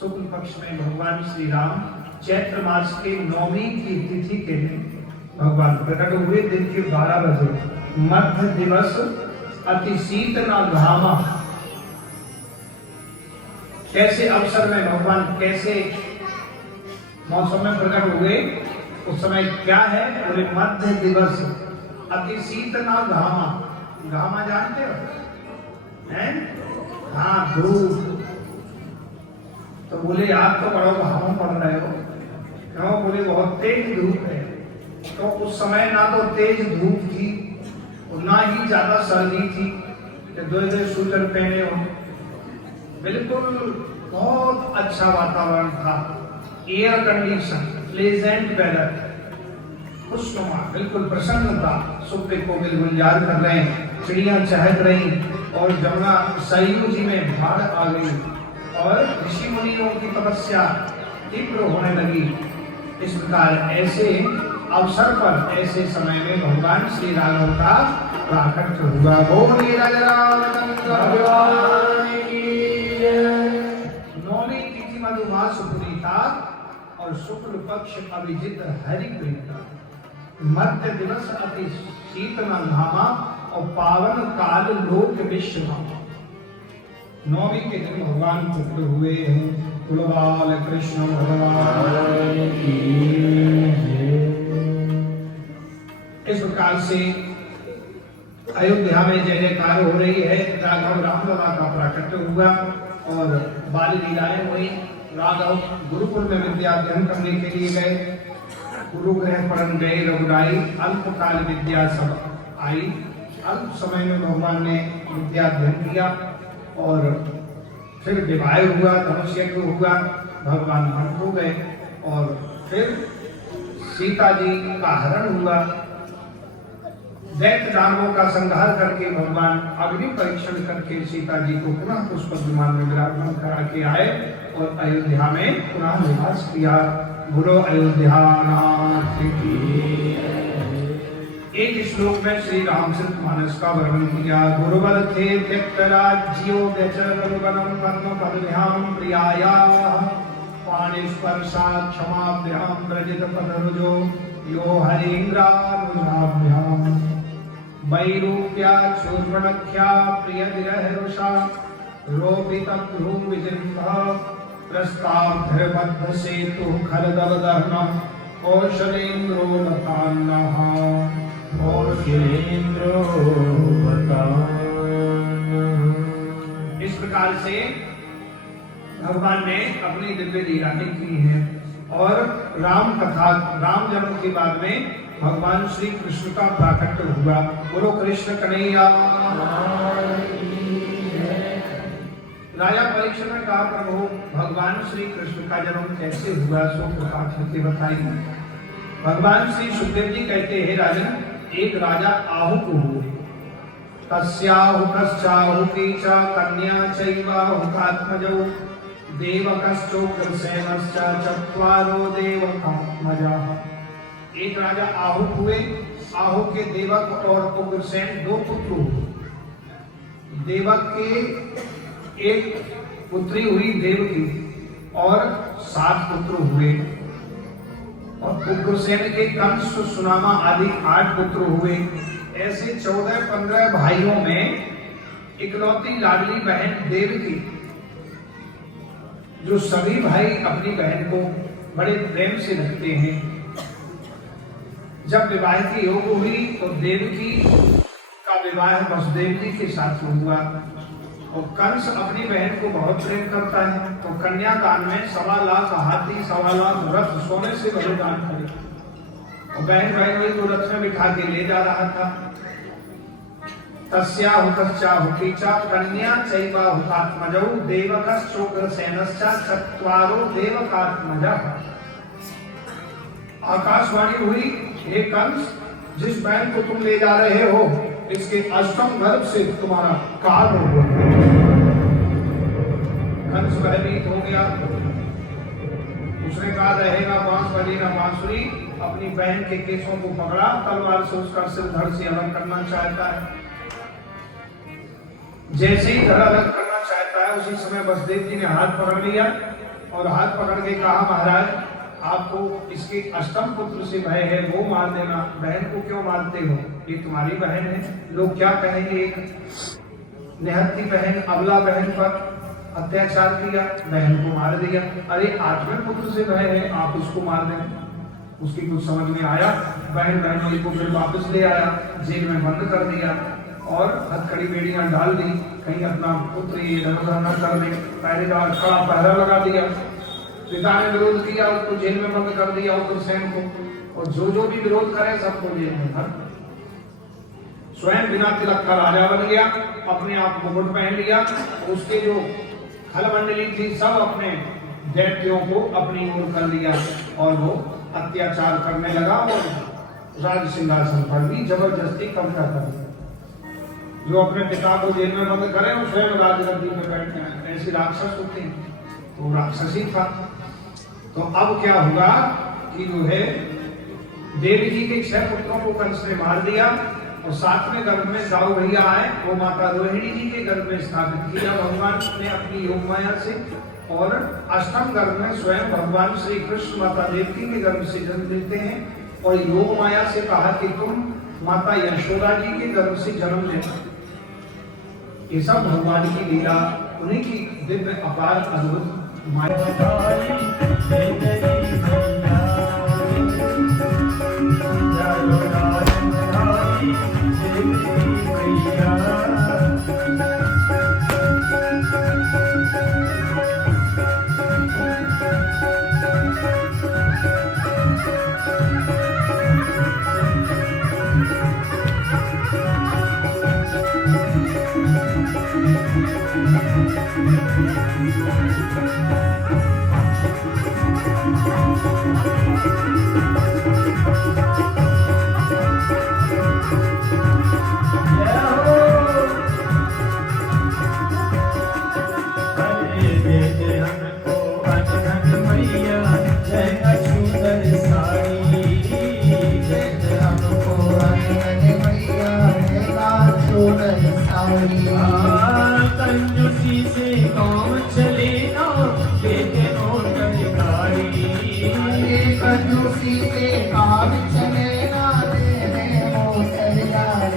शुक्ल पक्ष में भगवान श्री राम चैत्र मास के नौमी की तिथि के दिन भगवान प्रकट हुए। दिन के 12 बजे मध्य दिवस अति शीत न घामा। कैसे अवसर में भगवान कैसे मौसम में प्रकट हुए, उस समय क्या है? बोले मध्य दिवस अति शीत न घामा। घामा जानते हो हैं? हाँ, धूप। तो बोले आप तो बड़ो घाम पड़ रहे हो, क्यों? बोले बहुत तेज धूप है। तो उस समय ना तो तेज धूप थी और ना ही ज्यादा सर्दी थी कि दो स्वेटर पहने हो। बिल्कुल बहुत अच्छा वातावरण था, एयर कंडीशन, प्लेजेंट वेदर, खुशनुमा, बिल्कुल प्रसन्नता। सुबह को गुलजार कर रहे हैं, चिड़ियां चहक रही और जमुना सरयू जी में बाढ़ आ गई और ऋषि मुनियों की तपस्या तीव्र होने लगी। इस प्रकार ऐसे अवसर पर, ऐसे समय में भगवान श्री राम का प्राकट्य हुआ। बोलिए नौमी तिथि मधुमास पुनीता और शुक्ल पक्ष अभिजित हरि प्रीता। मध्य दिवस अति शीत न घामा और पावन काल लोक विश्व। नौमी के दिन भगवान प्रकट हुए हैं। कुलबाल कृष्ण भगवान की इस प्रकार से अयोध्या में जय जयकार हो रही है। राघव रामलला का प्राकट्य हुआ और बाल लीलाएं हुई। राघव गुरुकुल में विद्या अध्ययन करने के लिए गए। गुरुगृह परम गए रघुराई, अल्पकाल विद्या सब आई। अल्प समय में भगवान ने विद्या अध्ययन किया और फिर विवाह हुआ, धनुष यज्ञ हुआ, भगवान मर्त हो गए और फिर सीता जी का हरण हुआ। दैत्य दानवों का संहार करके भगवान अग्नि परीक्षण करके सीता जी को पुनः पुष्प विमान में विराजमान करा के आए और अयोध्या में पुनः निवास किया। गुरु अयोध्यानाथ की। एक श्लोक में श्री रामचरित मानस का वर्णन किया। गुरुबल थे त्यक्त राज्यो व्यचर वनम कर्म पदभ्याम प्रियाया पाणि स्पर्शात् क्षमाभ्याम व्रजित पदरुजो यो हरीन्द्रानुजाभ्याम वैरूप्या चूर्णख्या प्रिय विरहरुषा रोपित भ्रू विजिह्वा प्रस्तावधर्मध्य सेतु खलदलदहनम कौशलेन्द्रो लतान्नः कौशलेन्द्रो लतान्नः। इस प्रकार से भगवान ने अपनी दिव्य लीलाएं की हैं और राम कथा राम जन्म के बाद में भगवान श्री कृष्ण का प्राकट्य हुआ। बोलो कृष्ण कन्हैया। राजा परीक्षित ने कहा प्रभु भगवान श्री कृष्ण का जन्म कैसे हुआ सो प्रकार करके बताइए। भगवान श्री सुखदेव जी कहते हैं राजन एक राजा आहुक हुए तस्याहुकश्चाहुकी च कन्या चैवाहुकात्मजौ देवकश्चोग्रसेनश्च चत्वारो देवकात्मजाः। एक राजा आहुक हुए। आहुक के देवक और उग्रसेन दो पुत्र हुए। देवक के एक पुत्री हुई देवकी और 7 पुत्र हुए और उग्रसेन के कंस सुनामा आदि 8 पुत्र हुए। ऐसे 14-15 भाइयों में इकलौती लाडली बहन देवकी, जो सभी भाई अपनी बहन को बड़े प्रेम से रखते हैं। जब विवाह की योग हुई तो देवकी का विवाह वसुदेव जी के साथ हुआ और कंस अपनी बहन को बहुत प्रेम करता है तो कन्यादान में 1.25 लाख हाथी 1.25 लाख रथ सोने से बलिदान करे और बहन वही को रथ में बिठा के ले जा रहा था। तस्याहुकश्चाहुकी च कन्या चैवाहुकात्मजौ देवकश्चोग्रसेनश्च चत्वारो देवकात्मजाः। आकाशवाणी हुई हे कंस जिस बहन को तुम ले जा रहे हो इसके अष्टम गर्भ से तुम्हारा काल होगा। कंस भयभीत हो गया। उसने कहा रहेगा बांसुरी न बांसुरी। अपनी बहन के केसों को पकड़ा, तलवार से उसका सिर धड़ से अलग करना चाहता है। जैसे ही धड़ अलग करना चाहता है उसी समय वसुदेव जी ने हाथ पकड़ लिया और हाथ पकड़ के कहा महाराज आपको इसके अष्टम पुत्र से भय है वो मार देना, बहन को क्यों मारते हो? ये तुम्हारी बहन है, लोग क्या कहेंगे? एक निहत्ती बहन अबला बहन पर अत्याचार किया, बहन को मार दिया। अरे 8वें पुत्र से भय है आप उसको मार दें। उसकी कुछ समझ में आया। बहन को फिर वापस ले आया, जेल में बंद कर दिया और हथकड़ी बेड़ियां डाल दी, कहीं अपना पुत्र ये धर्म न कर दे। पहरेदार खड़ा पहरा लगा दिया। पिता ने विरोध किया, उसको जेल में बंद कर दिया उग्रसेन को और जो भी विरोध करे सबको जेल में भर। स्वयं बिना तिलक का राजा बन गया, अपने आप मुकुट पहन लिया। उसके जो खलमंडली थी सब अपने दैत्यों को अपनी ओर कर लिया और वो अत्याचार करने लगा और राज सिंहासन पर भी जबरदस्ती कब्जा कर लिया। जो अपने पिता को जेल में बंद करे और स्वयं राजगद्दी में बैठते हैं, ऐसी राक्षस होते हैं। तो राक्षसी था। तो अब क्या हुआ कि जो है देवी जी के 6 पुत्रों को कंस ने मार दिया और 7वें गर्भ में दाऊ भैया आए, वो माता रोहिणी जी के गर्भ में स्थापित किया भगवान ने अपनी योग माया से। और अष्टम गर्भ में स्वयं भगवान श्री कृष्ण माता देवकी के गर्भ से जन्म लेते हैं और योग माया से कहा कि तुम माता यशोदा जी के गर्भ से जन्म लेना। ये सब भगवान की लीला, उन्हीं की दिव्य अपार अद्भुत माया। दूसरी के आग चले ना तेरे मोटर यार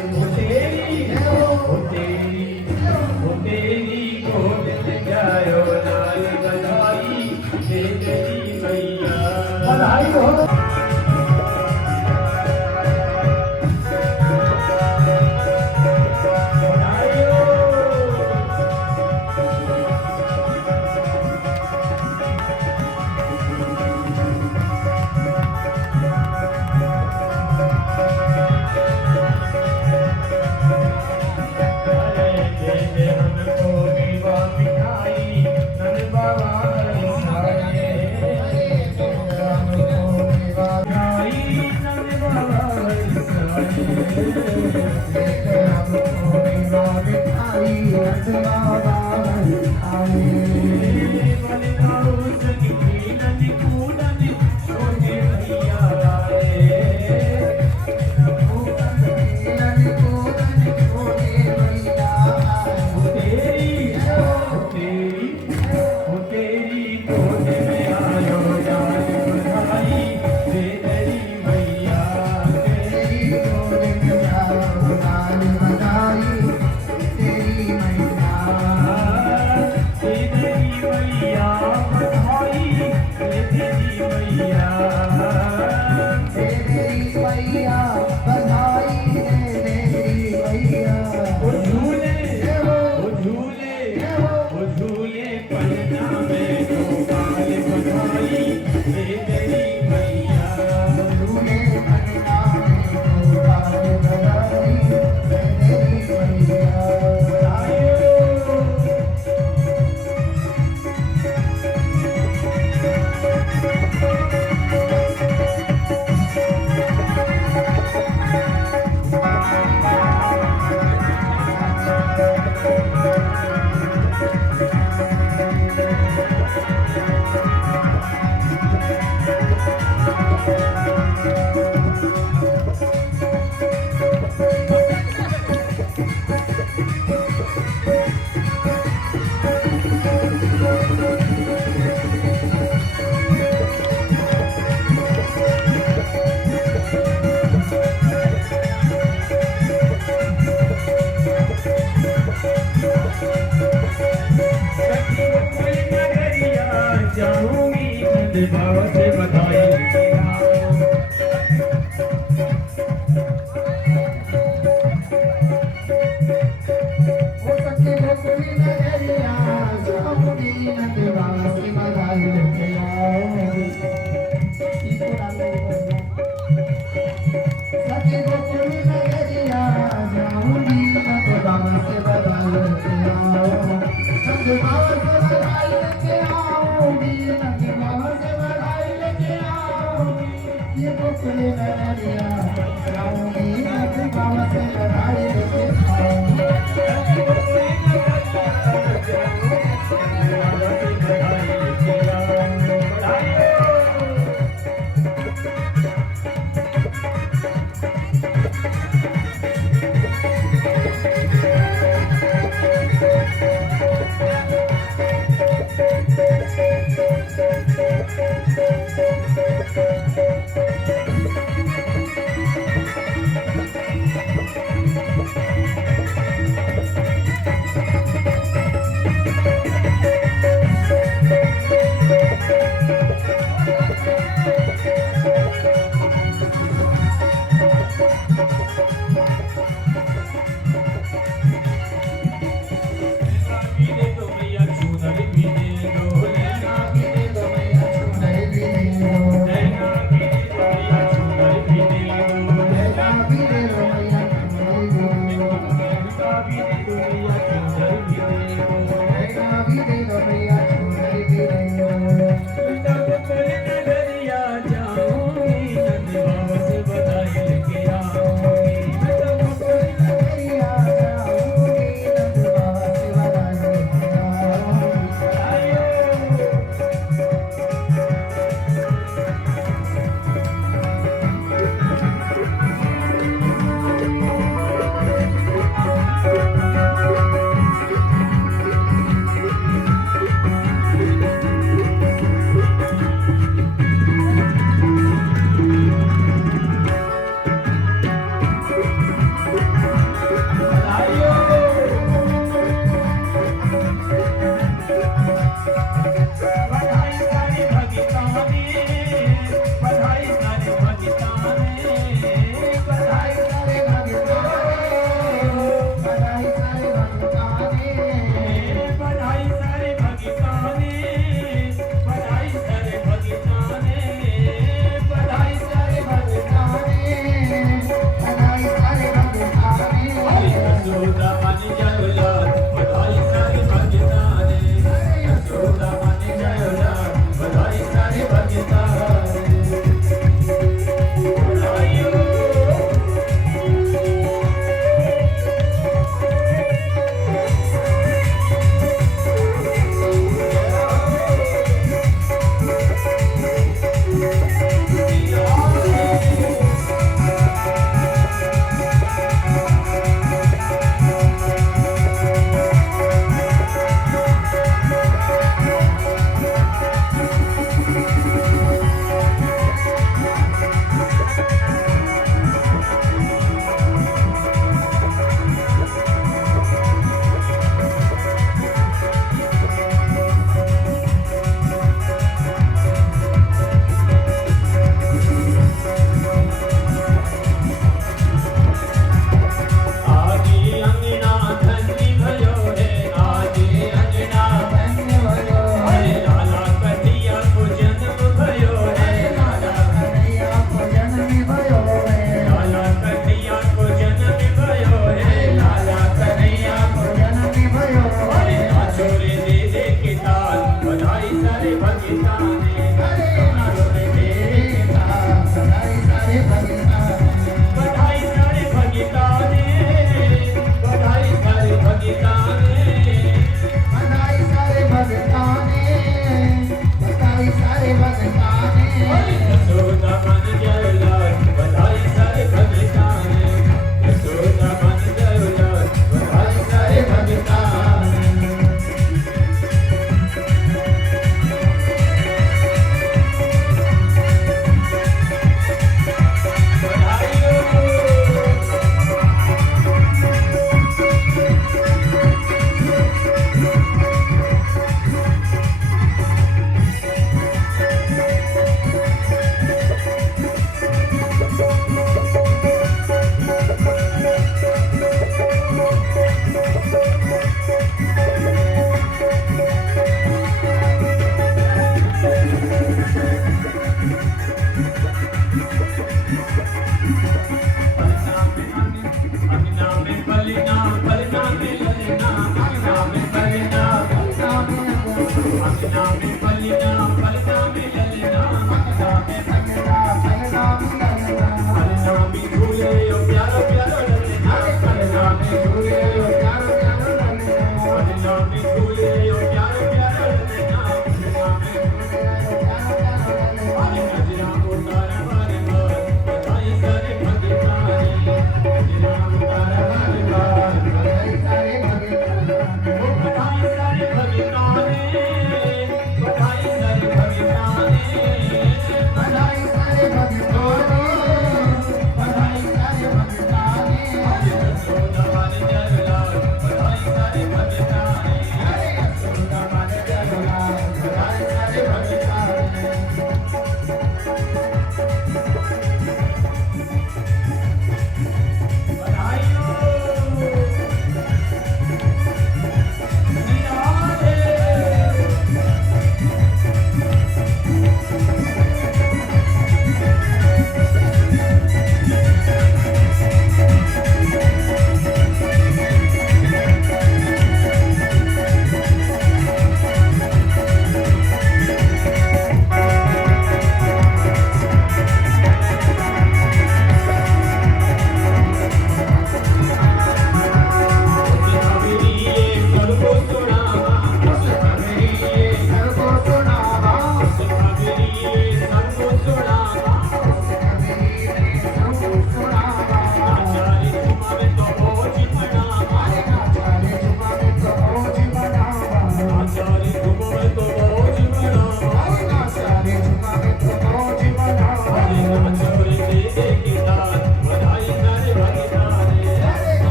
तेरी गोद में जायो लाल बधाई दे तेरी मैया। बधाई हो।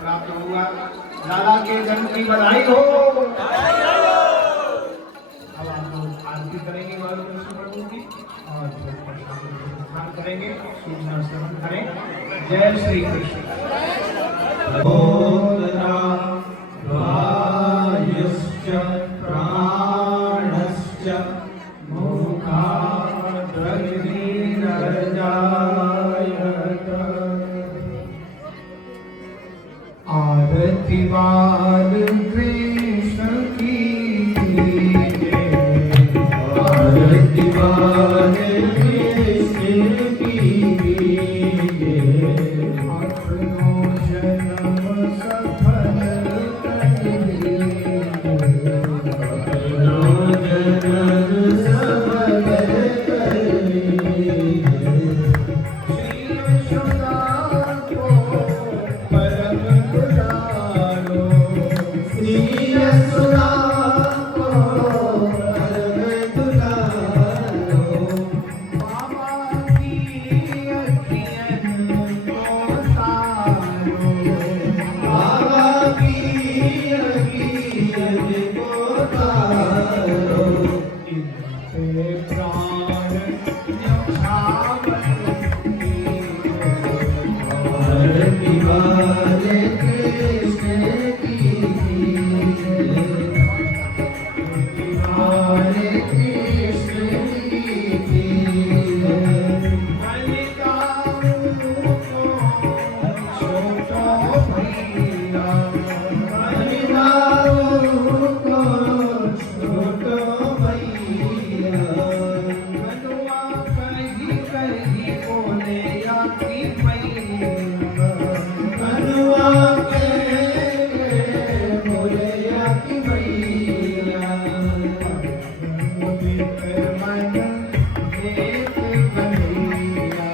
प्राप्त होगा। लाला के जन्म की बधाई हो। अब आप लोग आरती करेंगे बाबा कृष्ण प्रभु की और प्रसाद करेंगे, सूचना श्रवण करें। जय श्री कृष्ण। वायुश्च प्राणश्च मुखादग्निर्जायत। आरती बाल कृष्ण की जय। आरती बाल कृष्ण की जय। अपनो जन्म सफल करिए। अपनो जन्म सफल करिए। श्री यशोदा को परम दुलारो। श्री यशोदा को परम दुलारो। बाबा की अखियन को तारो। बाबा की अखियन को तारो। इनसे प्राण न्यौछावर की। आरती वाले कृष्ण की जय। आरती वाले कृष्ण की जय। बलिदान को छोटो भैया। बलिदान को छोटो भैया। बलुआ कहीं कहीं बोले या की मैया। बलुआ कहीं बोले या की मैया। मुदित मन देत बनैया।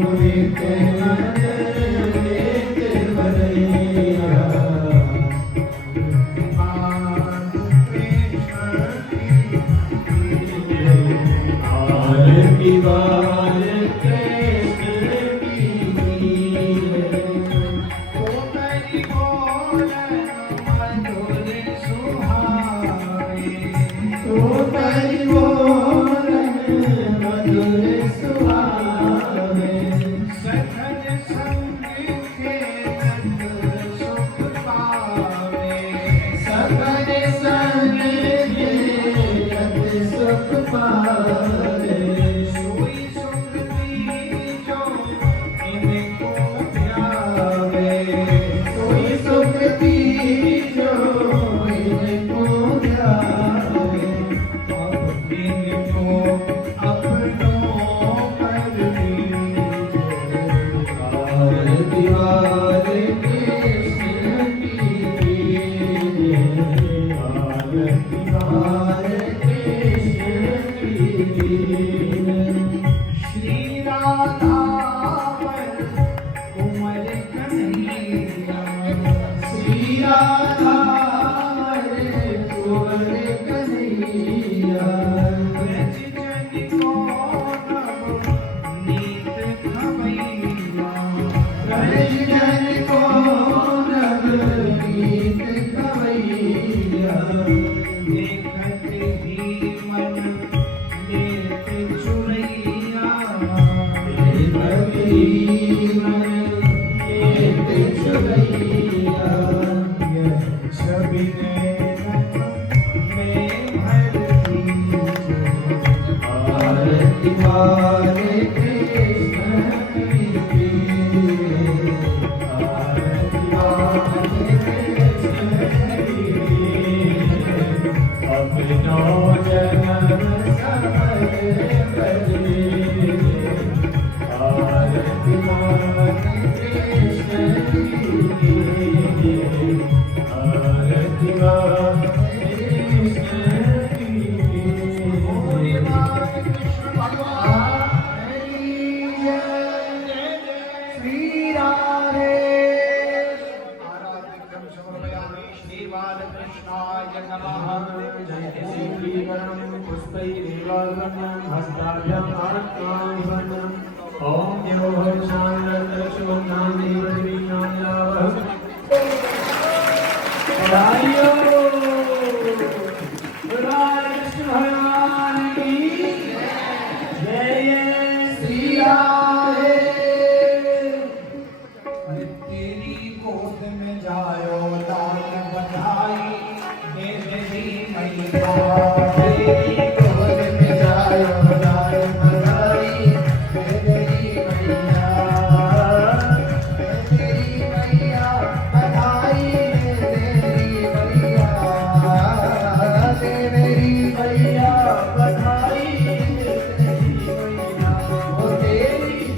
मुदित मन देत बनैया। आरती बाल कृष्ण की जय। तो तेरी बोलन मधुर सुहाए। तो तेरी बोलन मधुर सुहाए। सखन संग खेलत सुख पावे। सखन संग खेलत सुख पावे। सोई सुकृति जो इनको ध्यावे। सोई सुकृति जो इनको ध्यावे। अब इनको अपनों कर लीजिए। आरती वाले कृष्ण की जय। आरती वाले कृष्ण की जय। श्री राधा पर कुंवर कन्हैया। श्री राधा पर कुंवर कन्हैया। ब्रज जन को नव नीत खवैया। ब्रज जन को नव नीत खवैया। देखत ही मन लेत चुरैया। देखत ही मन लेत चुरैया। यह छवि नैनन में भर दीजिए। आरती वाले कृष्ण की जय। आरती वाले कृष्ण की जय। अपनो जन्म सफल करिए। आरती वाले कृष्ण की जय। आरती वाले कृष्ण की जय। कृष्ण भगवान की जय। श्री राधे। आराध्य क्रम समर्पयामि। श्री बालकृष्णाय नमः। जय श्रीवरं पुष्पैरेवार्वण्यं हस्ताभ्यां आरत्यां वन्दनम्। ॐ देवो भविष्यान् शुभं नाम देवदेवीनां तेरी गोद में जायो लाल बधाई दे देवी मैया